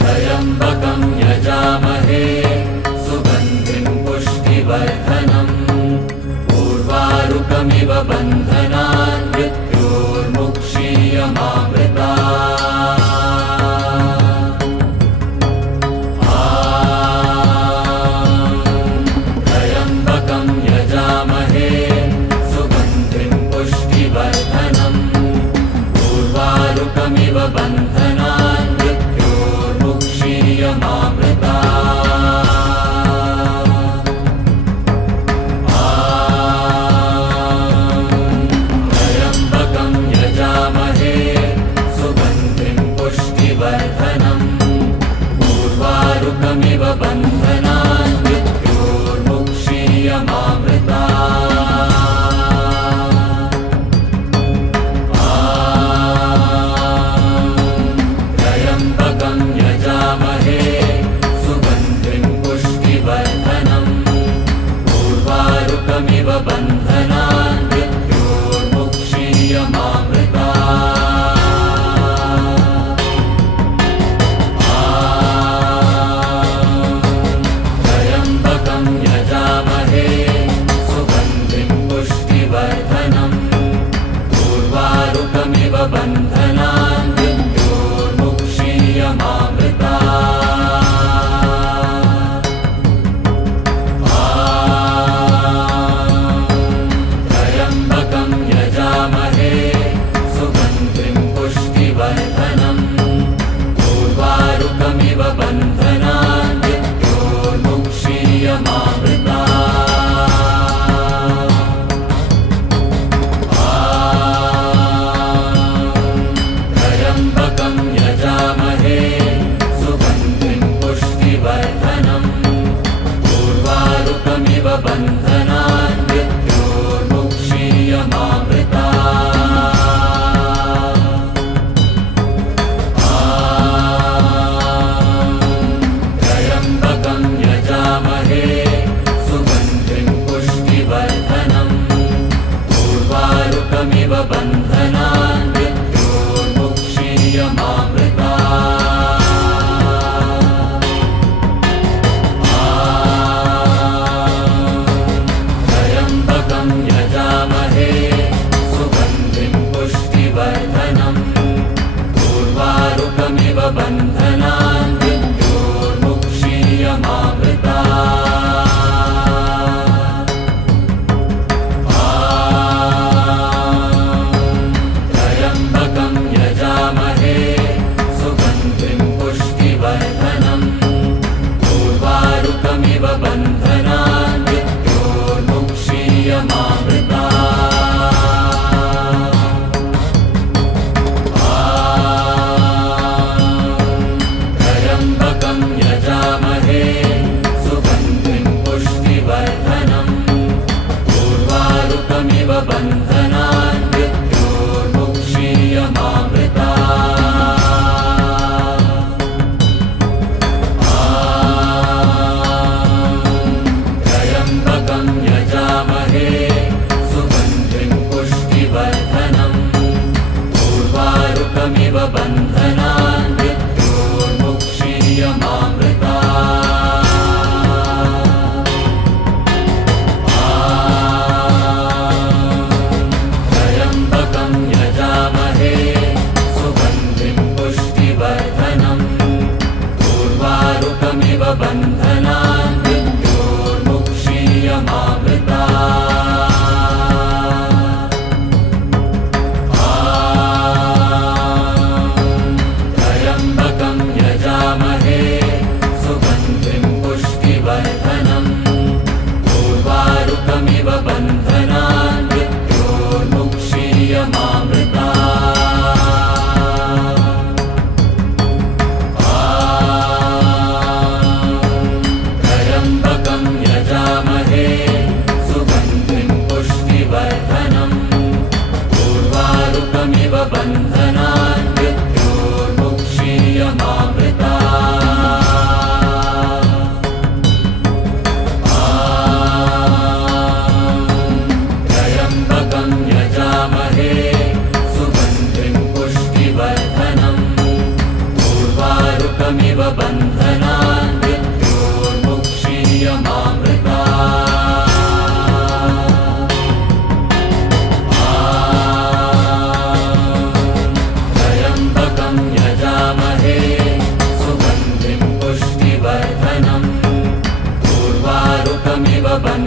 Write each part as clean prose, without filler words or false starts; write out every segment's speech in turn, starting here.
त्र्यम्बकं यजामहे सुगन्धिं पुष्टिवर्धनम् उर्वारुकमिव बन्धनान् मृत्योर्मुक्षीयमामृतात् त्र्यम्बकं यजामहे सुगन्धिं पुष्टिवर्धनम् उर्वारुकमिव बन्धनान् मृत्योर्मुक्षीयमामृतात् त्र्यम्बकं यजामहे सुगन्धिं पुष्टिवर्धनम् उर्वारुकमिव बन्धनान् मृत्योर्मुक्षीयमामृतात् त्र्यम्बकं यजामहे सुगन्धिं पुष्टिवर्धनम् उर्वारुकमिव बन्धनान् त्र्यम्बकं यजामहे सुगन्धिं पुष्टिवर्धनम् उर्वारुकमिव बन्धनान् मृत्योर्मुक्षीयमामृतात् त्र्यम्बकं यजामहे सुगन्धिं पुष्टिवर्धनम् उर्वारुकमिव बन्धनान् त्र्यम्बकं यजामहे सुगन्धिं पुष्टिवर्धनम् उर्वारुकमिव बन्धनान् त्र्यम्बकं यजामहे सुगन्धिं पुष्टिवर्धनम् उर्वारुकमिव बन्धनान् त्र्यम्बकं यजामहे सुगन्धिं पुष्टिवर्धनम् उर्वारुकमिव बन्धनान् त्र्यम्बकं यजामहे सुगन्धिं पुष्टिवर्धनम् उर्वारुकमिव बन्धनान् त्र्यम्बकं यजामहे सुगन्धिं पुष्टिवर्धनम् उर्वारुकमिव बन्धनान् त्र्यम्बकं यजामहे सुगन्धिं पुष्टिवर्धनम् उर्वारुकमिव बन्धनान् त्र्यम्बकं यजामहे सुगन्धिं पुष्टिवर्धनम् उर्वारुकमिव बन्धनान् त्र्यम्बकं यजामहे सुगन्धिं पुष्टिवर्धनम् उर्वारुकमिव बन्धनान् त्र्यम्बकं यजामहे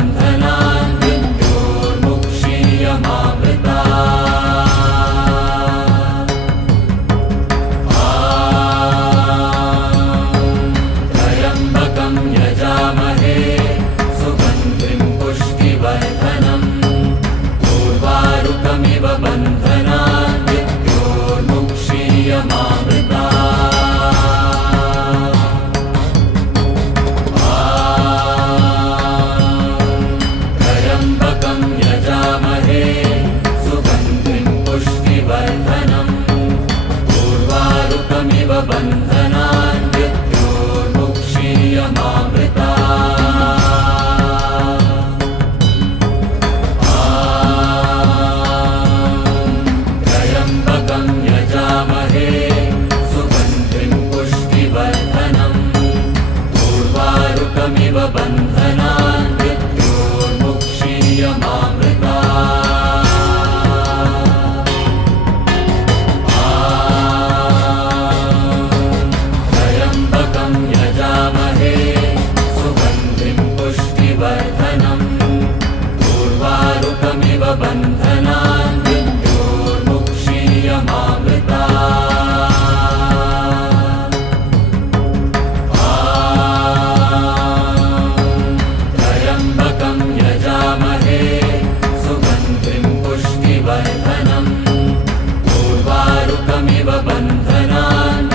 बन्धनान् मृत्योर्मुक्षीयमामृतात् त्र्यम्बकं यजामहे सुगन्धिं पुष्टिवर्धनम् उर्वारुकमिव बन्धनान् मृत्योर्मुक्षीयमामृतात् त्र्यम्बकं यजामहे सुगन्धिं पुष्टिवर्धनम् उर्वारुकमिव बन्धनान् त्र्यम्बकं यजामहे सुगन्धिं पुष्टिवर्धनम् उर्वारुकमिव बन्धनान् त्र्यम्बकं यजामहे सुगन्धिं पुष्टिवर्धनम् उर्वारुकमिव बन्धनान् त्र्यम्बकं यजामहे सुगन्धिं पुष्टिवर्धनम् उर्वारुकमिव बन्धनान्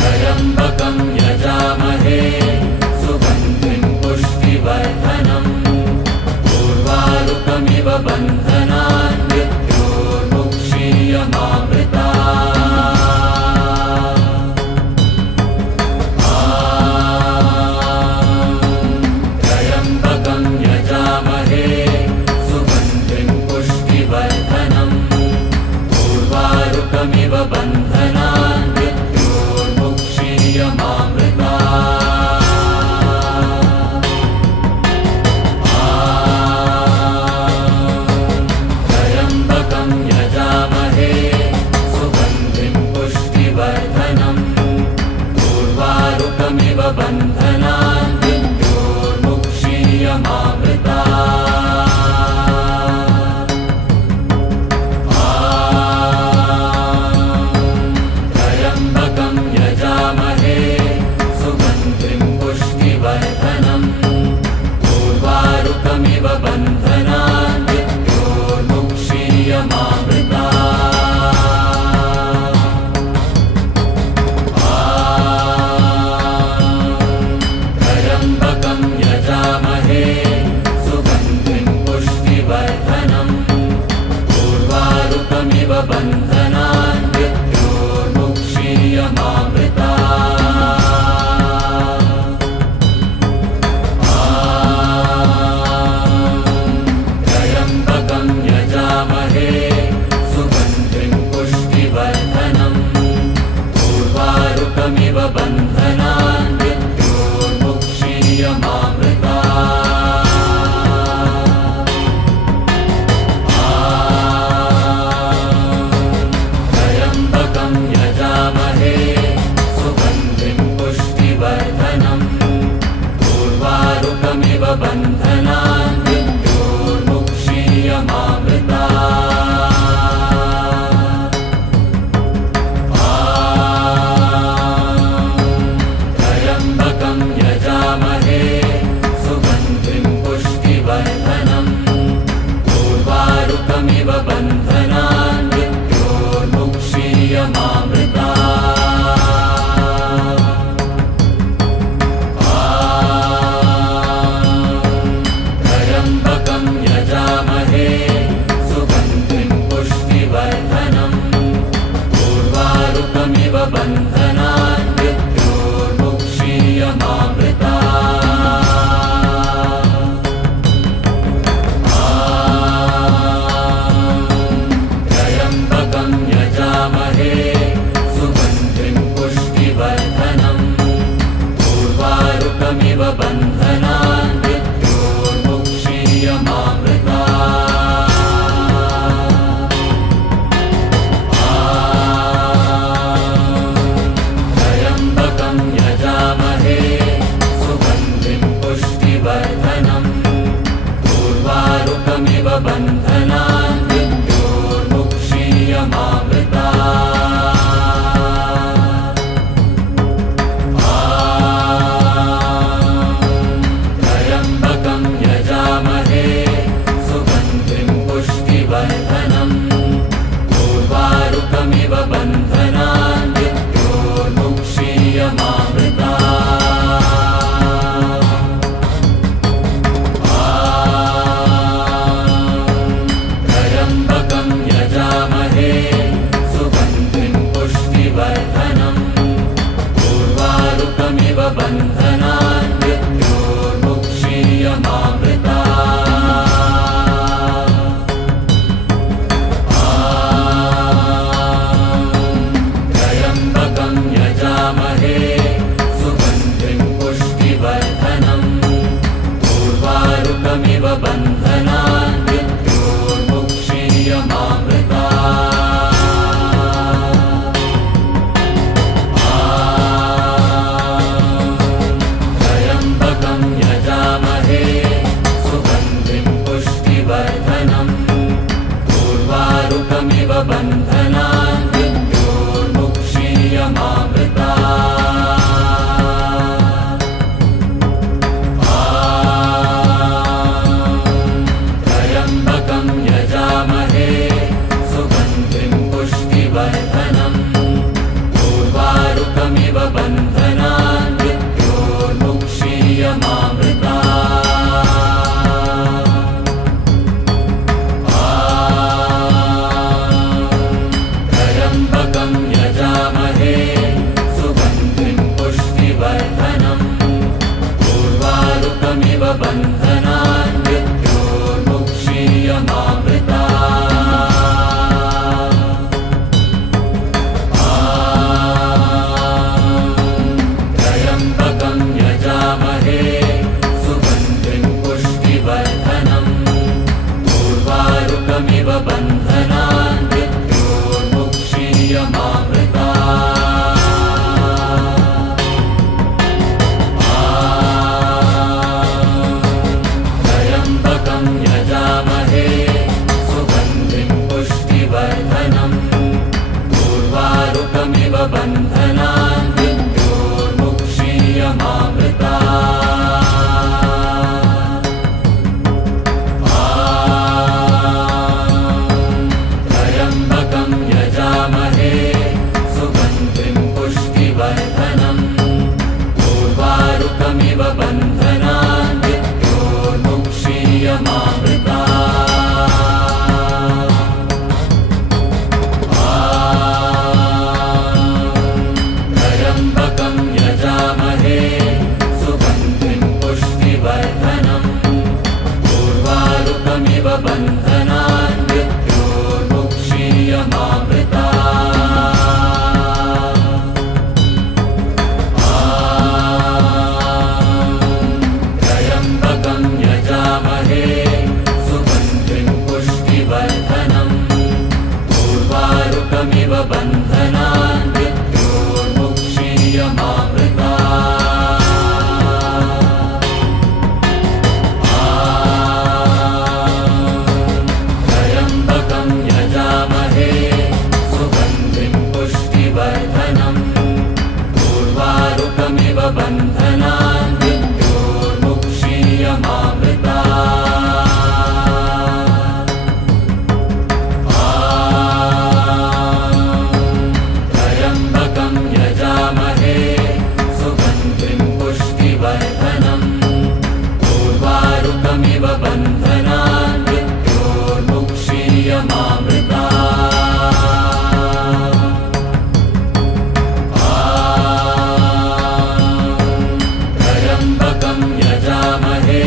त्र्यम्बकं यजामहे सुगन्धिं पुष्टिवर्धनम् उर्वारुकमिव बन्धनान् त्र्यम्बकं यजामहे सुगन्धिं पुष्टिवर्धनम् उर्वारुकमिव बन्धनान् त्र्यम्बकं यजामहे सुगन्धिं पुष्टिवर्धनम् उर्वारुकमिव बन्धनान् त्र्यम्बकं यजामहे सुगन्धिं पुष्टिवर्धनम् उर्वारुकमिव बन्धनान् त्र्यम्बकं यजामहे सुगन्धिं पुष्टिवर्धनम् उर्वारुकमिव बन्धनान् त्र्यम्बकं यजामहे सुगन्धिं पुष्टिवर्धनम् उर्वारुकमिव बन्धनान् त्र्यम्बकं यजामहे सुगन्धिं पुष्टिवर्धनम् उर्वारुकमिव बन्धनान् त्र्यम्बकं यजामहे सुगन्धिं पुष्टिवर्धनम् उर्वारुकमिव बन्धनान् त्र्यम्बकं यजामहे सुगन्धिं पुष्टिवर्धनम् उर्वारुकमिव बन्धनान् त्र्यम्बकं यजामहे सुगन्धिं पुष्टिवर्धनम् उर्वारुकमिव बन्धनान् त्र्यम्बकं बन्धनान् मृत्योर्मुक्षीयमामृता त्र्यम्बकं यजामहे सुगन्धिं पुष्टिवर्धनम् उर्वारुकमिव बन्धनान् मृत्योर्मुक्षीयमामृता त्र्यम्बकं यजामहे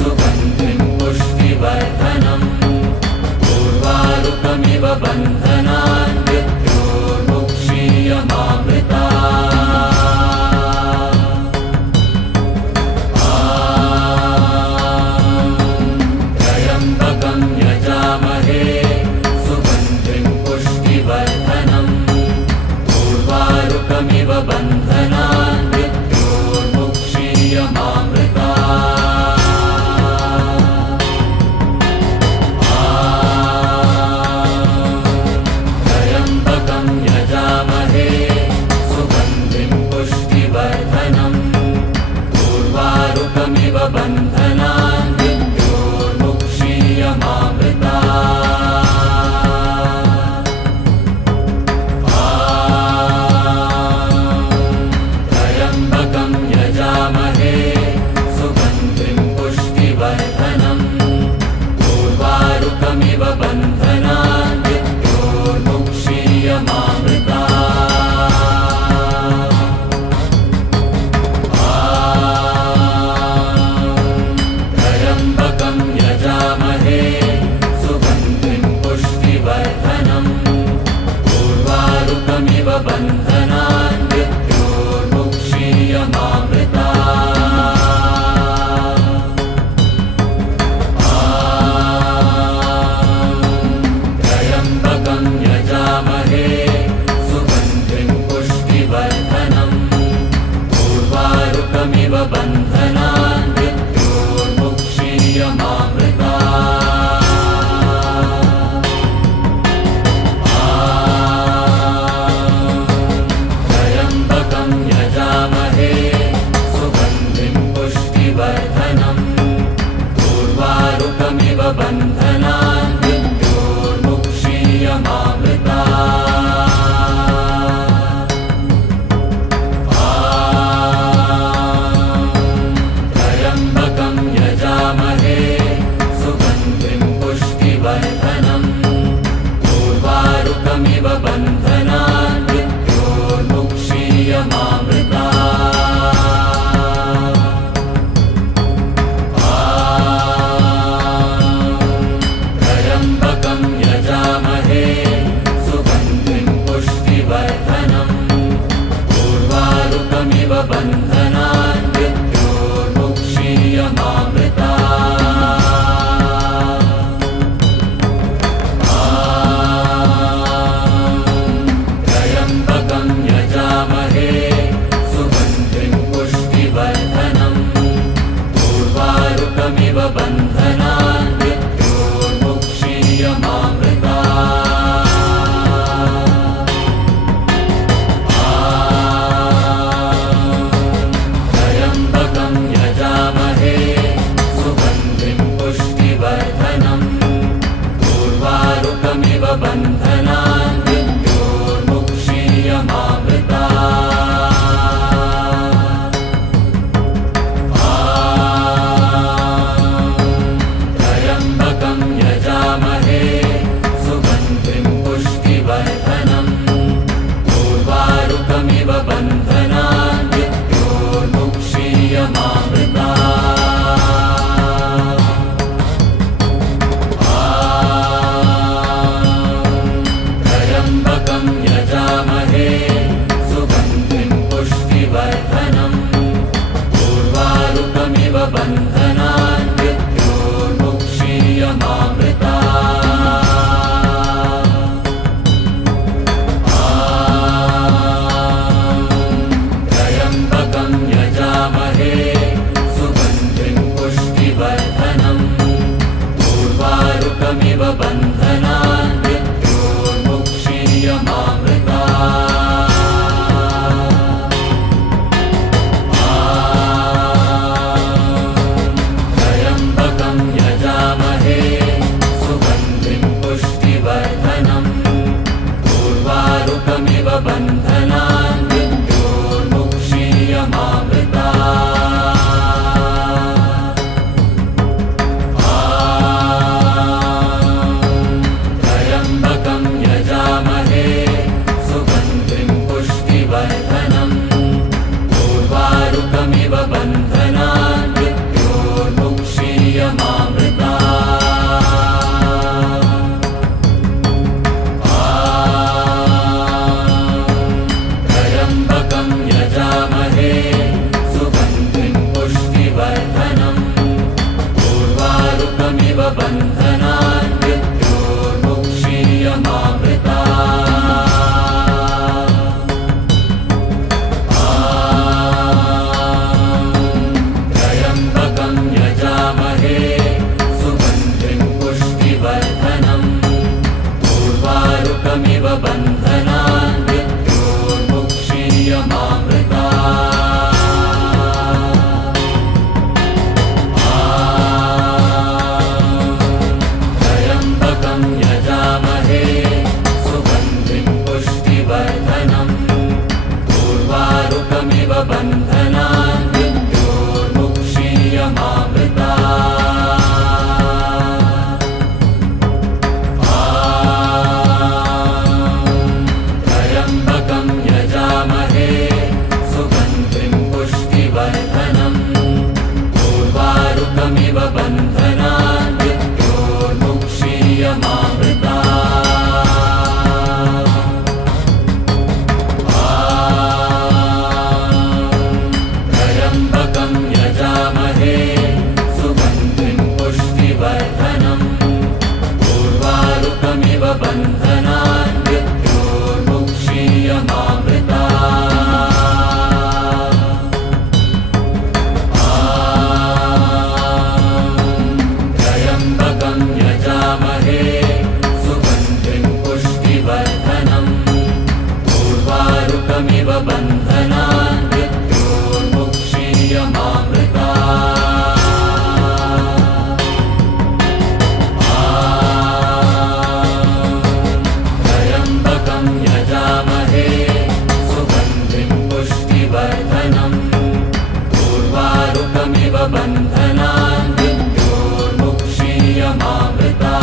सुगन्धिं पुष्टिवर्धनम् उर्वारुकमिव बन्धनान् मृत्योर्मुक्षीयमामृता त्र्यम्बकं यजामहे सुगन्धिं पुष्टिवर्धनम् उर्वारुकमिव बन्धनान् मृत्योर्मुक्षीयमामृता त्र्यम्बकं यजामहे सुगन्धिं पुष्टिवर्धनम् उर्वारुकमिव बन्धनान् मृत्योर्मुक्षीयमामृता त्र्यम्बकं यजामहे सुगन्धिं पुष्टिवर्धनम् उर्वारुकमिव बन्धनान् मृत्योर्मुक्षीयमामृता त्र्यम्बकं यजामहे सुगन्धिं पुष्टिवर्धनम् उर्वारुकमिव बन्धनान् मृत्योर्मुक्षीयमामृता त्र्यम्बकं यजामहे सुगन्धिं पुष्टिवर्धनम् उर्वारुकमिव बन्धनान् मृत्योर्मुक्षीयमामृता त्र्यम्बकं यजामहे सुगन्धिं पुष्टिवर्धनम् उर्वारुकमिव बन्धनान् मृत्योर्मुक्षीयमामृता त्र्यम्बकं यजामहे सुगन्धिं पुष्टिवर्धनम् उर्वारुकमिव बन्धनान् मृत्योर्मुक्षीयमामृता त्र्यम्बकं यजामहे सुगन्धिं पुष्टिवर्धनम् उर्वारुकमिव बन्धनान् मृत्योर्मुक्षीयमामृता उर्वारुकमिव बन्धनान् मृत्योर्मुक्षीयमामृता त्र्यम्बकं यजामहे सुगन्धिं पुष्टिवर्धनम् उर्वारुकमिव बन्धनान् मृत्योर्मुक्षीयमामृता त्र्यम्बकं यजामहे सुगन्धिं पुष्टिवर्धनम् उर्वारुकमिव बन्धनान् मृत्योर्मुक्षीयमामृता त्र्यम्बकं यजामहे सुगन्धिं पुष्टिवर्धनम् उर्वारुकमिव बन्धनान् मृत्योर्मुक्षीयमामृता त्र्यम्बकं यजामहे सुगन्धिं पुष्टिवर्धनम् उर्वारुकमिव बन्धनान् मृत्योर्मुक्षीयमामृता त्र्यम्बकं यजामहे सुगन्धिं पुष्टिवर्धनम् उर्वारुकमिव बन्धनान् मृत्योर्मुक्षीयमामृता त्र्यम्बकं यजामहे सुगन्धिं पुष्टिवर्धनम् उर्वारुकमिव बन्धनान् मृत्योर्मुक्षीयमामृता त्र्यम्बकं यजामहे सुगन्धिं पुष्टिवर्धनम् उर्वारुकमिव बन्धनान् मृत्योर्मुक्षीयमामृता त्र्यम्बकं यजामहे सुगन्धिं पुष्टिवर्धनम् उर्वारुकमिव बन्धनान् मृत्योर्मुक्षीयमामृता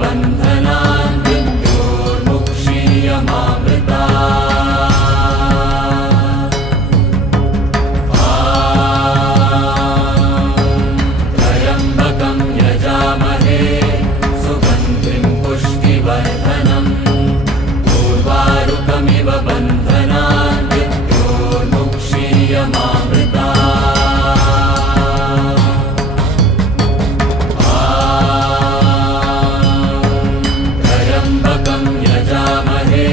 बन्धनान् मृत्योर्मुक्षीयमामृतात् त्र्यम्बकं यजामहे सुगन्धिं पुष्टिवर्धनम् उर्वारुकमिव बन्धनान् मृत्योर्मुक्षीयमामृतात् त्र्यम्बकं यजामहे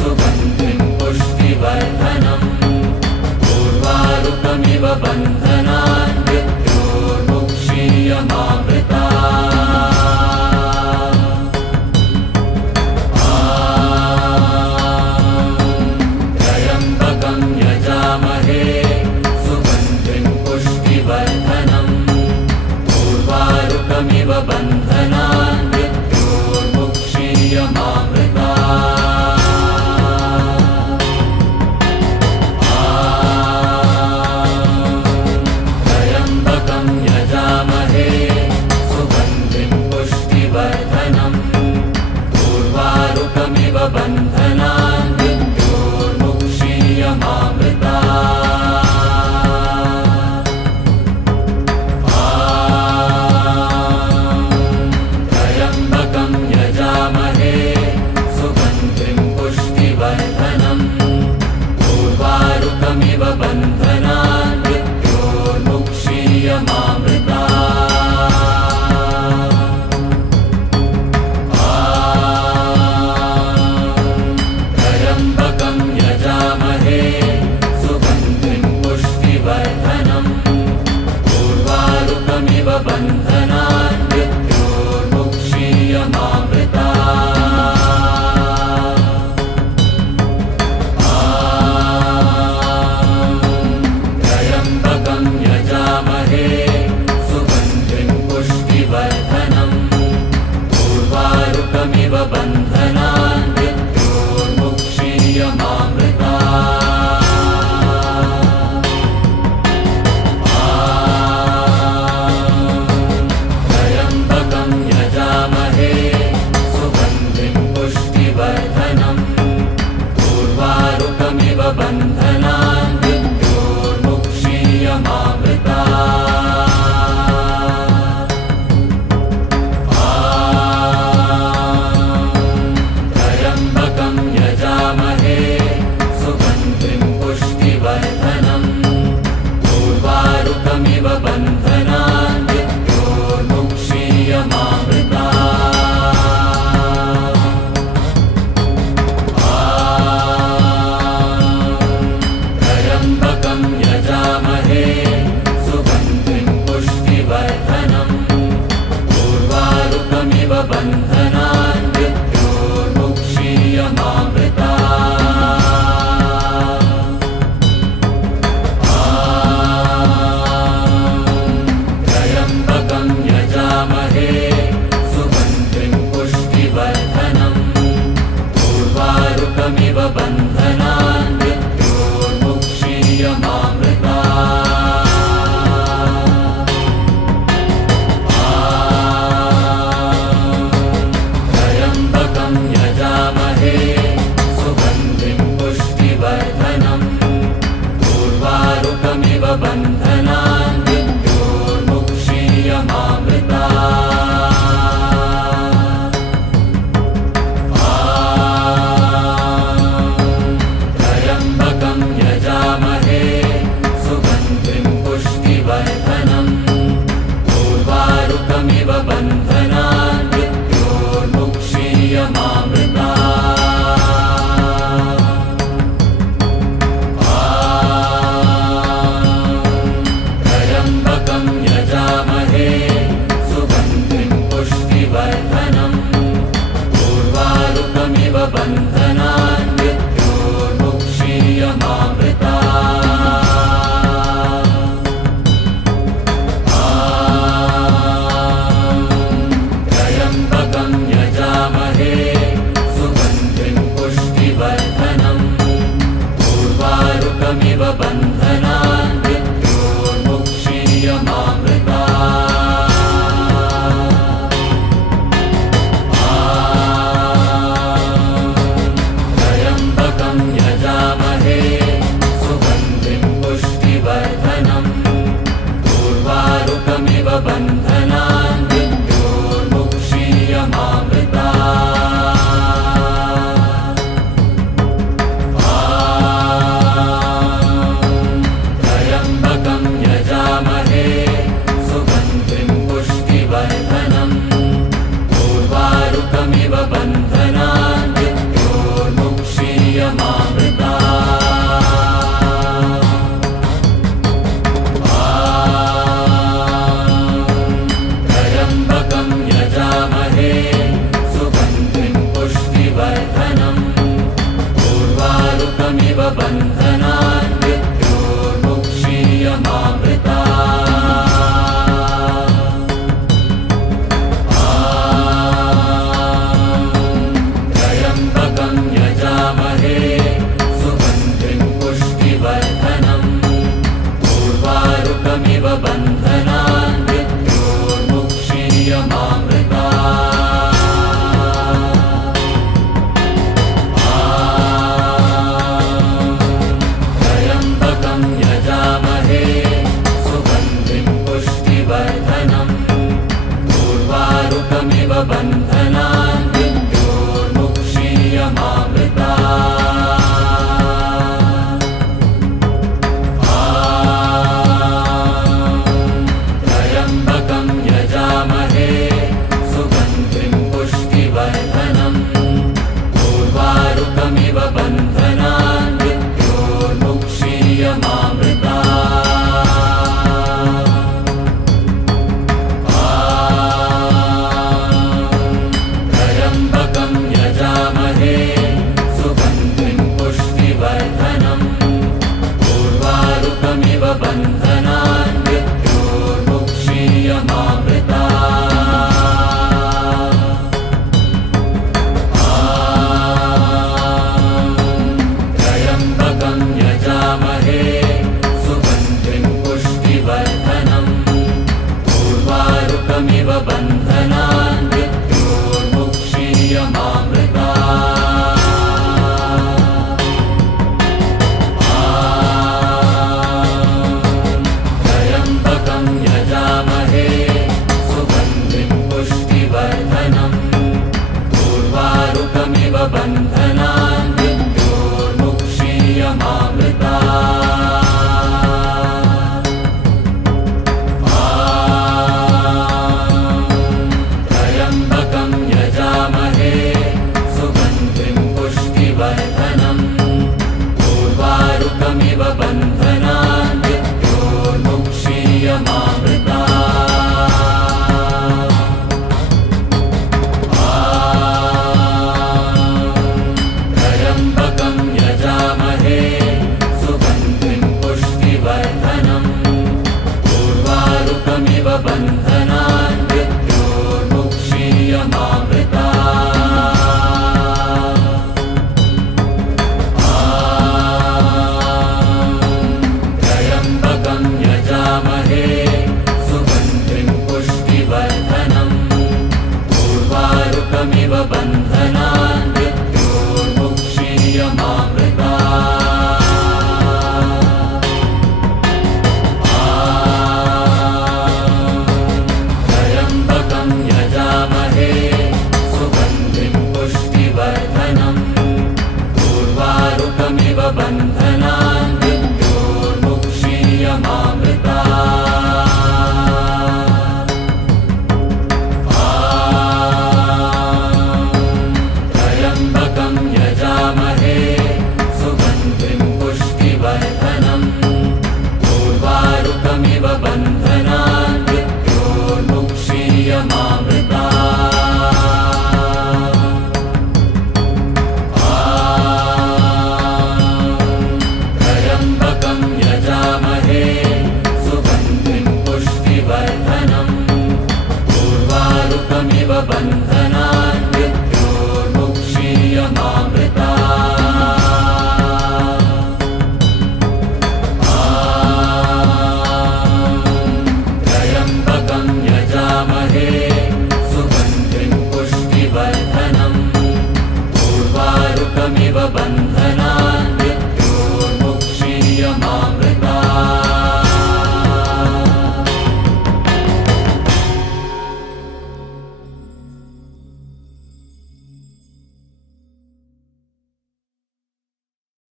सुगन्धिं पुष्टिवर्धनम् उर्वारुकमिव बन्धनान् त्र्यम्बकं यजामहे सुगन्धिं पुष्टिवर्धनम् उर्वारुकमिव बन्धनान् त्र्यम्बकं यजामहे सुगन्धिं पुष्टिवर्धनम् उर्वारुकमिव बन्धनान् त्र्यम्बकं यजामहे सुगन्धिं पुष्टिवर्धनम् उर्वारुकमिव बन्धनान् त्र्यम्बकं यजामहे सुगन्धिं पुष्टिवर्धनम् उर्वारुकमिव बन्धनान् त्र्यम्बकं यजामहे सुगन्धिं पुष्टिवर्धनम् उर्वारुकमिव बन्धनान् त्र्यम्बकं यजामहे सुगन्धिं पुष्टिवर्धनम् उर्वारुकमिव बन्धनान् त्र्यम्बकं यजामहे सुगन्धिं पुष्टिवर्धनम् उर्वारुकमिव बन्धनान् त्र्यम्बकं यजामहे सुगन्धिं पुष्टिवर्धनम् उर्वारुकमिव बन्धनान् त्र्यम्बकं यजामहे सुगन्धिं पुष्टिवर्धनम् उर्वारुकमिव बन्धनान् त्र्यम्बकं यजामहे मुक्षीयमामृता त्र्यम्बकं यजामहे सुगन्धिं पुष्टिवर्धनम् उर्वारुकमिव बन्धनान् मृत्योर्मुक्षीयमामृता त्र्यम्बकं यजामहे सुगन्धिं पुष्टिवर्धनम् उर्वारुकमिव बन्धनान् मृत्योर्मुक्षीयमामृता त्र्यम्बकं यजामहे सुगन्धिं पुष्टिवर्धनम् उर्वारुकमिव बन्धनान् मृत्योर्मुक्षीयमामृता त्र्यम्बकं यजामहे सुगन्धिं पुष्टिवर्धनम् उर्वारुकमिव बन्धनान् मृत्योर्मुक्षीयमामृता त्र्यम्बकं यजामहे सुगन्धिं पुष्टिवर्धनम् उर्वारुकमिव बन्धनान् मृत्योर्मुक्षीयमामृता त्र्यम्बकं यजामहे सुगन्धिं पुष्टिवर्धनम् उर्वारुकमिव बन्धनान् मृत्योर्मुक्षीयमामृता त्र्यम्बकं यजामहे सुगन्धिं पुष्टिवर्धनम् उर्वारुकमिव बन्धनान् मृत्योर्मुक्षीयमामृता त्र्यम्बकं यजामहे सुगन्धिं पुष्टिवर्धनम् उर्वारुकमिव बन्धनान्